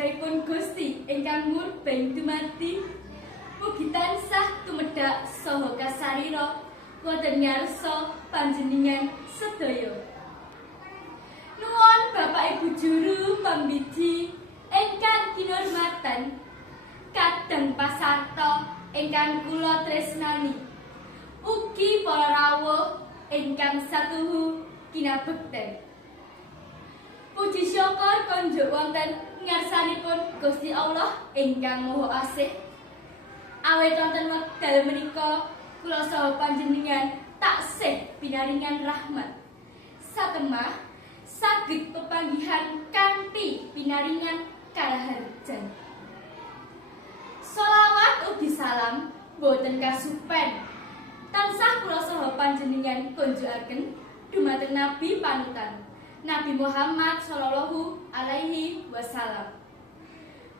berkahipun Gusti ingkang murbeng dumadi mugi tansah tumedhak saha kasarira wonten ngarsa panjenengan sedaya. Nuwun Bapak Ibu juru pambiji ingkang kinurmatan, kadang pasarta ingkang kula tresnani, ugi para rawuh ingkang satuhu kinabekten. Puji syukur konjuk wonten ngarsanipun Gusti Allah ingkang Maha Asih. Awit wonten wekdal menika kula saha panjenengan taksih pinaringan rahmat. Satemah saged pepanggihan kanthi pinaringan karaharjan. Shalawat ugi salam boten kasupen tansah kula saha panjenengan konjukaken dumateng Nabi panutan Nabi Muhammad sallallahu alaihi wasallam.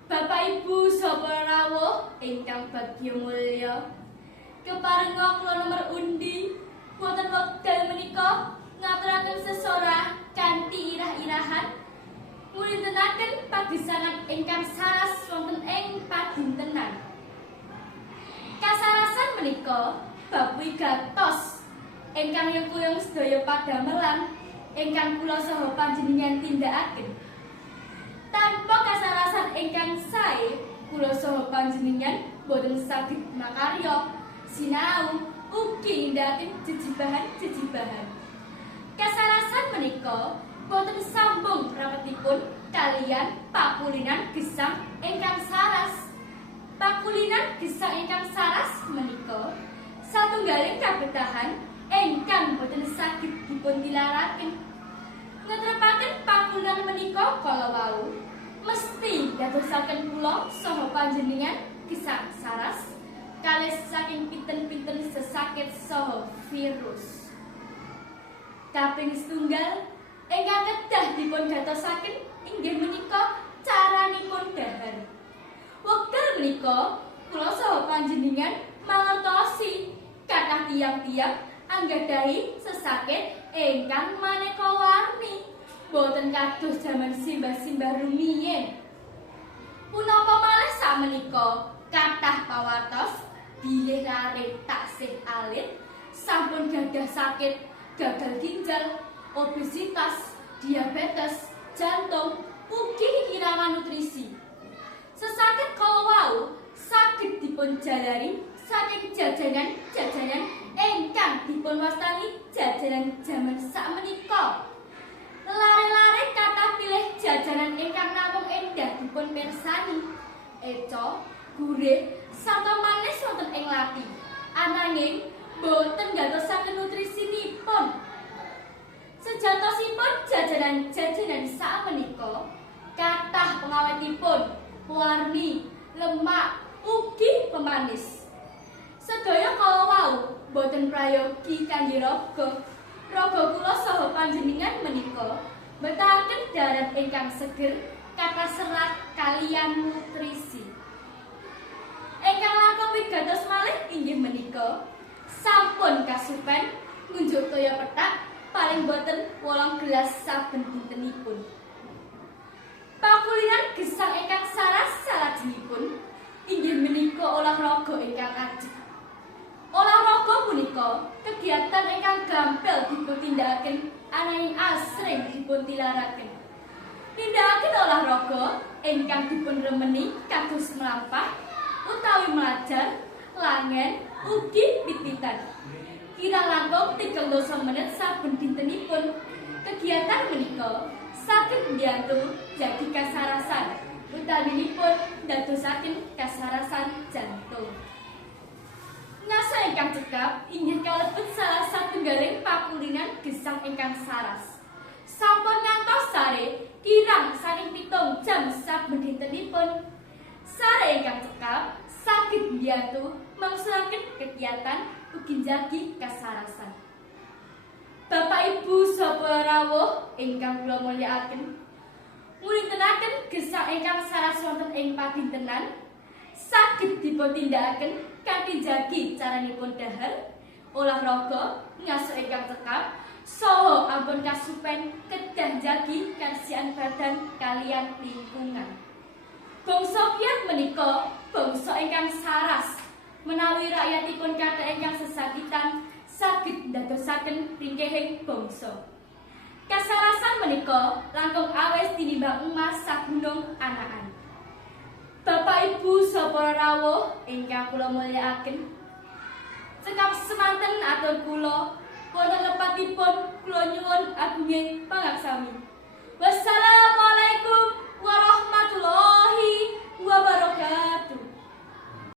Bapak Ibu saha rawuh ingkang bagya mulya, keparenga kula nomor undi wonten wekdal menika ngaturaken sesorah kanthi irah-irahan mulintenaken pagesangan ingkang saras wonten ing padintenan. Kasarasan menika bab wigatos ingkang yekuyung sedaya padamelan ingkang kula saha panjenengan tindakaken. Tanpa kasarasan ingkang sae kula saha panjenengan boten saged makarya sinau ugi nindakaken jejibahan-jejibahan. Kasarasan menika boten sambung rapetipun kaliyan pakulinan gesang ingkang saras. Pakulinan gesang ingkang saras menika satunggaling kabetahan ingkang boten saged dipuntilaraken. Ngetrepaken pakulinan menika kala wau mesti dadosaken kula saha panjenengan gesang saras kalih saking pinten-pinten sesakit saha virus. Kaping setunggal ingkang kedah dipun gatosaken inggih menika caranipun dahar. Wekdal menika kula saha panjenengan mangertosi kathah tiyang-tiyang anggadhahi sesakit ingkang maneka warni, boten kados jaman simbah-simbah rumiyin. Punapa malih sakmenika kathah pawartos bilih laré taksih alit sampun gadah sakit gagal ginjal, obesitas, diabetes, jantung, ugi kiraman nutrisi. Sesakit kala wau saged dipun jalari saking jajanan-jajanan ingkang dipun wastani jajanan jaman sakmenika. Lare-lare kathah pilih jajanan ingkang namung endah dipun pirsani, eco, gurih, sarta manis wonten ing lati. Ananging boten gatosaken nutrisinipun. Sejatosipun jajanan-jajanan sakmenika kathah pengawetipun, warni, lemak, ugi pemanis. Sedaya kala wau boten prayogi kangge raga. Raga kula saha panjenengan menika betahaken darat ingkang seger, kathah serat kaliyan nutrisi. Ingkang langkung wigatos malih inggih menika sampun kasupen ngunjuk toya petak paling boten 8 gelas saben dintenipun. Pakulinan gesang ingkang saras salajengipun inggih menika olahraga ingkang ajeg. Olahraga punika kegiatan ingkang gampil dipuntindakaken ananging asring dipuntilaraken. Nindakaken olahraga ingkang dipunremeni kados mlampah utawi melajar, langen, ugi pit-pitan. Kirang langkung 30 menit saben dintenipun. Kegiatan menika saged mbiyantu jagi kasarasan, utaminipun ndadosaken kasarasan jantung. Ngasa ingkang cekap inggih kalebet salah satunggaling pakulinan gesang ingkang saras. Sampun ngantos sare kirang saking 7 jam saben dintenipun. Sare ingkang cekap saged mbiyantu mangsulaken kegiatan ugi njagi kasarasan. Bapak Ibu saha rawuh ingkang kula mulyakaken, mulintenaken gesang ingkang saras wonten ing padintenan saged dipuntindakaken kanthi njagi caranipun dahar, olahraga, ngaso ingkang cekap, saha ampun kasupen kedah njagi karsian badan kaliyan lingkungan. Bangsa Biak menika bangsa ingkang saras menawi rakyatipun kathah ingkang sesakitan saged ndadosaken ringkehing bangsa. Kasarasan menika langkung awis tinimbang emas sagunung anakan. Bapak Ibu saha para rawuh ingkang kula mulyakaken, cekap semanten atur kula wonten lepatipun kula nyuwun agunging pangaksami. Wassalamualaikum